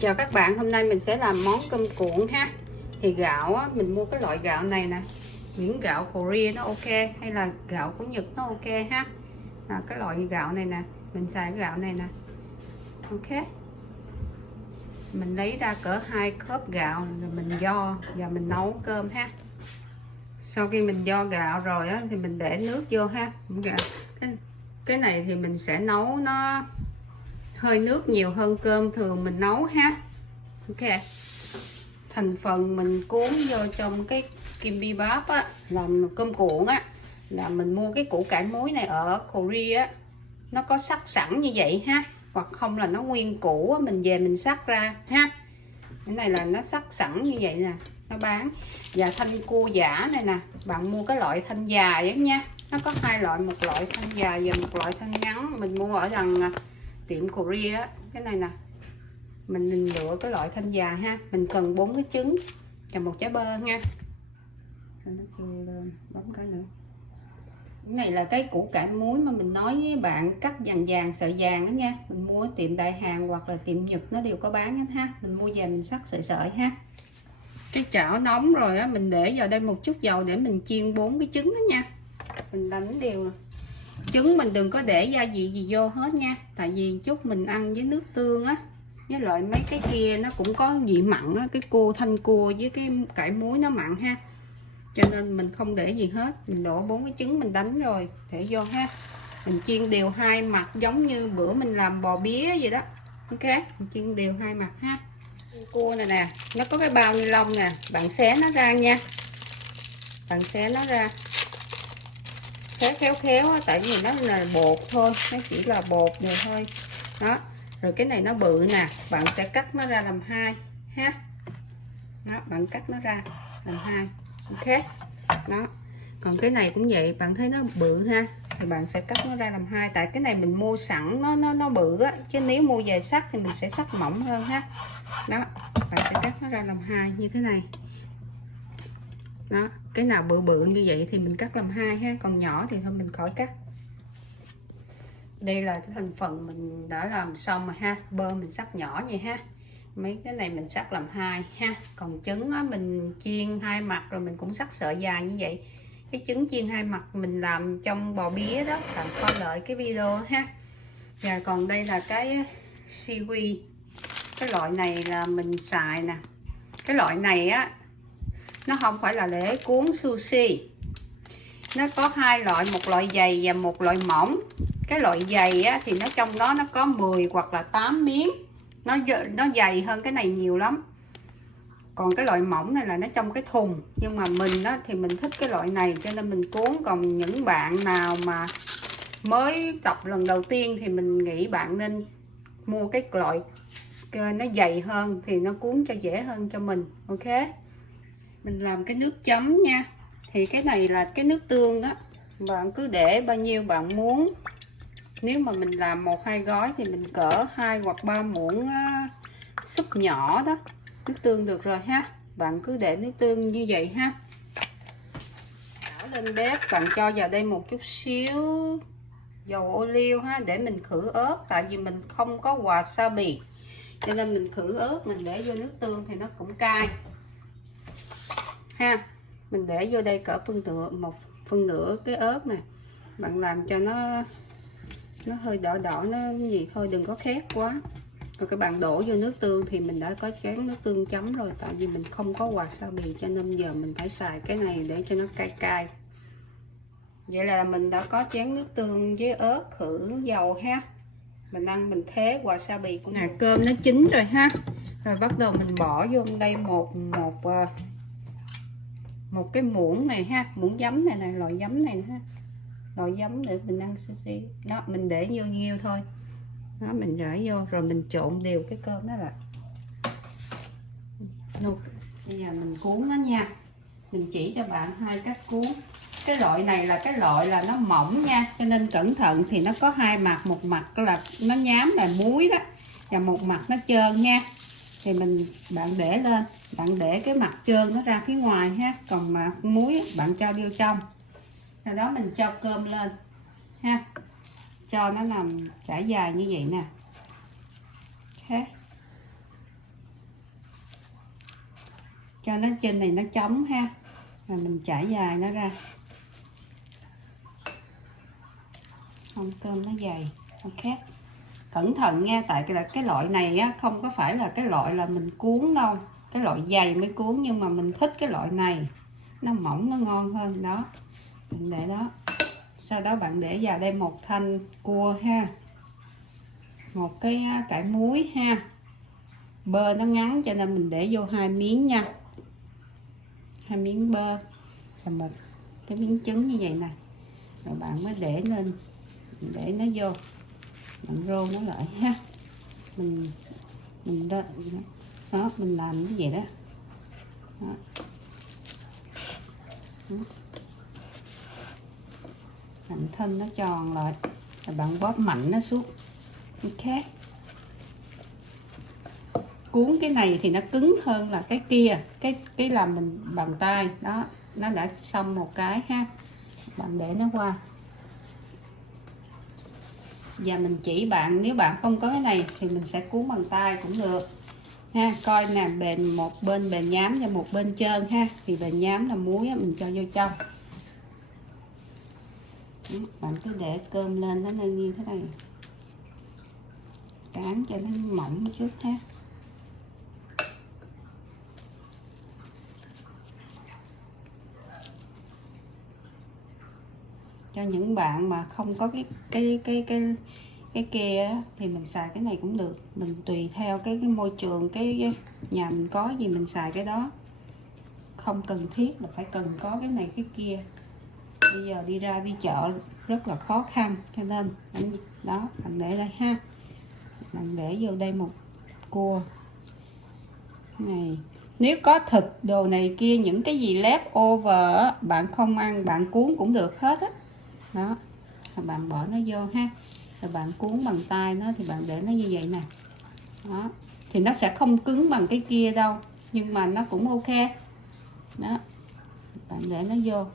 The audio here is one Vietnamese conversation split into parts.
Chào các bạn, hôm nay mình sẽ làm món cơm cuộn ha. Thì gạo á, mình mua cái loại gạo này nè. Những gạo Korea nó ok hay là gạo của Nhật nó ok ha. Là cái loại gạo này nè, mình xài cái gạo này nè. Ok. Mình lấy ra cỡ 2 cốc gạo rồi mình vo và mình nấu cơm ha. Sau khi mình vo gạo rồi á thì mình để nước vô ha. Cái này thì mình sẽ nấu nó hơi nước nhiều hơn cơm thường mình nấu ha. Ok. Thành phần mình cuốn vô trong cái kimbap á, làm cơm cuộn á, là mình mua cái củ cải muối này ở Korea á, nó có sắc sẵn như vậy ha, hoặc không là nó nguyên củ á, mình về mình sắc ra ha. Cái này là nó sắc sẵn như vậy nè, nó bán. Và thanh cua giả này nè, bạn mua cái loại thanh dài á nha, nó có hai loại, một loại thanh dài và một loại thanh ngắn. Mình mua ở đằng tiệm Korea á, cái này nè. Mình lựa cái loại thanh dài ha. Mình cần 4 cái trứng và một trái bơ nha. Cho nó trôi lên, bấm cái nữa. Cái này là cái củ cải muối mà mình nói với bạn, cắt vàng vàng sợi vàng đó nha. Mình mua ở tiệm Đại Hàn hoặc là tiệm Nhật nó đều có bán hết ha. Mình mua về mình sắc sợi sợi ha. Cái chảo nóng rồi á, mình để vào đây một chút dầu để mình chiên 4 cái trứng đó nha. Mình đánh đều nè. Trứng mình đừng có để gia vị gì vô hết nha, tại vì chút mình ăn với nước tương á, với lại mấy cái kia nó cũng có vị mặn á, cái thanh cua với cái cải muối nó mặn ha, cho nên mình không để gì hết. Mình đổ 4 cái trứng mình đánh rồi để vô ha. Mình chiên đều hai mặt giống như bữa mình làm bò bía vậy đó. Ok, mình chiên đều hai mặt ha. Cua này nè, nó có cái bao ni lông nè, bạn xé nó ra nha. Bạn xé nó ra, xé khéo khéo á, tại vì nó là bột thôi, nó chỉ là bột này thôi đó. Rồi cái này nó bự nè, bạn sẽ cắt nó ra làm hai ha. Đó, bạn cắt nó ra làm hai. Ok đó. Còn cái này cũng vậy, bạn thấy nó bự ha, thì bạn sẽ cắt nó ra làm hai. Tại cái này mình mua sẵn nó bự á, chứ nếu mua về sắt thì mình sẽ sắt mỏng hơn ha. Đó, bạn sẽ cắt nó ra làm hai như thế này đó. Cái nào bự bự như vậy thì mình cắt làm hai ha, còn nhỏ thì thôi mình khỏi cắt. Đây là cái thành phần mình đã làm xong rồi ha. Bơ mình cắt nhỏ vậy ha, mấy cái này mình cắt làm hai ha. Còn trứng á, mình chiên hai mặt rồi mình cũng cắt sợi dài như vậy. Cái trứng chiên hai mặt mình làm trong bò bía đó, bạn coi lại cái video ha. Và còn đây là cái seaweed, cái loại này là mình xài nè. Cái loại này á, nó không phải là để cuốn sushi, nó có hai loại, một loại dày và một loại mỏng. Cái loại dày á, thì nó trong đó nó có 10 hoặc là 8 miếng, nó dày hơn cái này nhiều lắm. Còn cái loại mỏng này là nó trong cái thùng, nhưng mà mình á, thì mình thích cái loại này cho nên mình cuốn. Còn những bạn nào mà mới tập lần đầu tiên thì mình nghĩ bạn nên mua cái loại nó dày hơn thì nó cuốn cho dễ hơn cho mình. Ok, mình làm cái nước chấm nha. Thì cái này là cái nước tương đó, bạn cứ để bao nhiêu bạn muốn. Nếu mà mình làm 1-2 gói thì mình cỡ 2 hoặc 3 muỗng súp nhỏ đó, nước tương được rồi ha. Bạn cứ để nước tương như vậy ha. Đảo lên bếp, bạn cho vào đây một chút xíu dầu ô liu ha, để mình khử ớt. Tại vì mình không có wasabi cho nên mình khử ớt, mình để vô nước tương thì nó cũng cay ha. Mình để vô đây cỡ một phân nửa cái ớt này. Bạn làm cho nó hơi đỏ đỏ, nó gì thôi, đừng có khét quá. Rồi các bạn đổ vô nước tương thì mình đã có chén nước tương chấm rồi. Tại vì mình không có wasabi cho nên giờ mình phải xài cái này để cho nó cay cay. Vậy là mình đã có chén nước tương với ớt khử dầu ha. Mình ăn mình thế wasabi của nè. Cơm nó chín rồi ha. Rồi bắt đầu mình bỏ vô đây một cái muỗng này ha, muỗng giấm này nè, loại giấm này ha, loại giấm để mình ăn sushi đó. Mình để vô nhiêu thôi đó, mình rải vô rồi mình trộn đều cái cơm đó lại. Bây giờ mình cuốn nó nha. Mình chỉ cho bạn hai cách cuốn. Cái loại này là cái loại là nó mỏng nha, cho nên cẩn thận. Thì nó có hai mặt, một mặt là nó nhám là muối đó, và một mặt nó trơn nha. Thì bạn để lên, bạn để cái mặt trơn nó ra phía ngoài ha, còn mặt muối bạn cho vô trong. Sau đó mình cho cơm lên ha, cho nó nằm trải dài như vậy nè. Ok, cho nó trên này nó trống ha, rồi mình trải dài nó ra, không cơm nó dày. Ok, cẩn thận nha, tại cái loại này á, không có phải là cái loại là mình cuốn đâu, cái loại dày mới cuốn, nhưng mà mình thích cái loại này, nó mỏng nó ngon hơn. Đó, mình để đó. Sau đó bạn để vào đây một thanh cua ha, một cái cải muối ha, bơ nó ngắn cho nên mình để vô 2 miếng nha, 2 miếng bơ và một cái miếng trứng như vậy nè, rồi bạn mới để lên, để nó vô, bạn rô nó lại ha, mình đó, đó mình làm như vậy đó, đó. Bạn thân nó tròn lại, rồi bạn bóp mạnh nó xuống. Ok, cuốn cái này thì nó cứng hơn là cái kia, cái làm mình bằng tay đó. Nó đã xong một cái ha, bạn để nó qua. Và mình chỉ bạn, nếu bạn không có cái này thì mình sẽ cuốn bằng tay cũng được ha. Coi nè, bền, một bên bền nhám và một bên trơn ha, thì bền nhám là muối mình cho vô trong. Bạn cứ để cơm lên nó nên như thế này, cán cho nó mỏng một chút ha. Cho những bạn mà không có cái kia á, thì mình xài cái này cũng được, mình tùy theo cái môi trường, cái nhà mình có gì mình xài cái đó, không cần thiết là phải cần có cái này cái kia. Bây giờ đi ra đi chợ rất là khó khăn, cho nên đó, bạn để đây ha, bạn để vô đây một cua này. Nếu có thịt đồ này kia, những cái gì leftover á, bạn không ăn bạn cuốn cũng được hết á. Đó, rồi bạn bỏ nó vô ha, rồi bạn cuốn bằng tay nó, thì bạn để nó như vậy nè. Đó, thì nó sẽ không cứng bằng cái kia đâu, nhưng mà nó cũng ok. Đó, bạn để nó vô,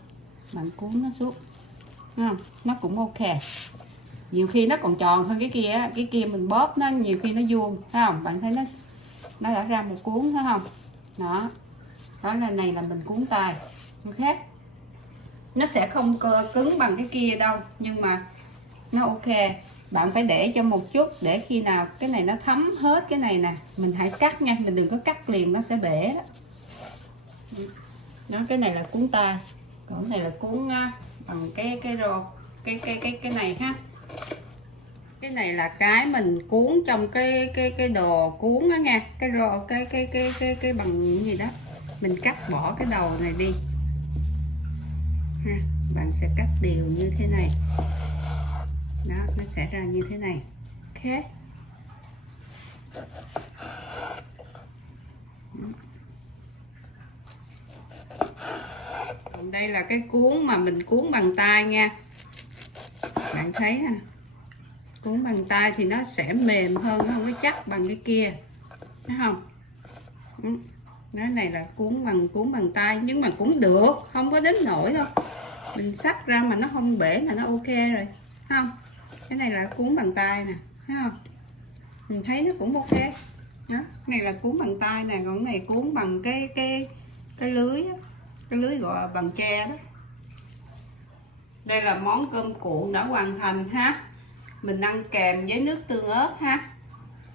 bạn cuốn nó xuống, không? Nó cũng ok. Nhiều khi nó còn tròn hơn cái kia, cái kia mình bóp nó nhiều khi nó vuông, thấy không? Bạn thấy nó đã ra một cuốn, thấy không? Đó, đó là này là mình cuốn tay. Ok, nó sẽ không cứng bằng cái kia đâu, nhưng mà nó ok. Bạn phải để cho một chút, để khi nào cái này nó thấm hết cái này nè, mình hãy cắt nha, mình đừng có cắt liền nó sẽ bể đó. Đó, cái này là cuốn tay, còn cái này là cuốn bằng cái rô, cái này ha. Cái này là cái mình cuốn trong cái đồ cuốn đó nha, cái rô, cái bằng gì đó, mình cắt bỏ cái đầu này đi ha. Bạn sẽ cắt đều như thế này đó, nó sẽ ra như thế này. Ok, còn đây là cái cuốn mà mình cuốn bằng tay nha, bạn thấy nè, cuốn bằng tay thì nó sẽ mềm hơn, nó không có chắc bằng cái kia, thấy không? Cái này là cuốn bằng tay, nhưng mà cũng được, không có đến nổi đâu, mình xắt ra mà nó không bể là nó ok rồi, không? Cái này là cuốn bằng tay nè, thấy không? Mình thấy nó cũng ok đó. Này là cuốn bằng tay nè, còn cái này cuốn bằng cái lưới đó. Cái lưới gọi bằng tre đó. Đây là món cơm cuộn đã hoàn thành ha, mình ăn kèm với nước tương ớt ha.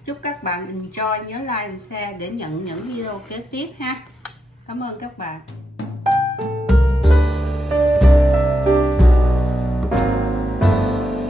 Chúc các bạn enjoy, nhớ like và share để nhận những video kế tiếp ha. Cảm ơn các bạn.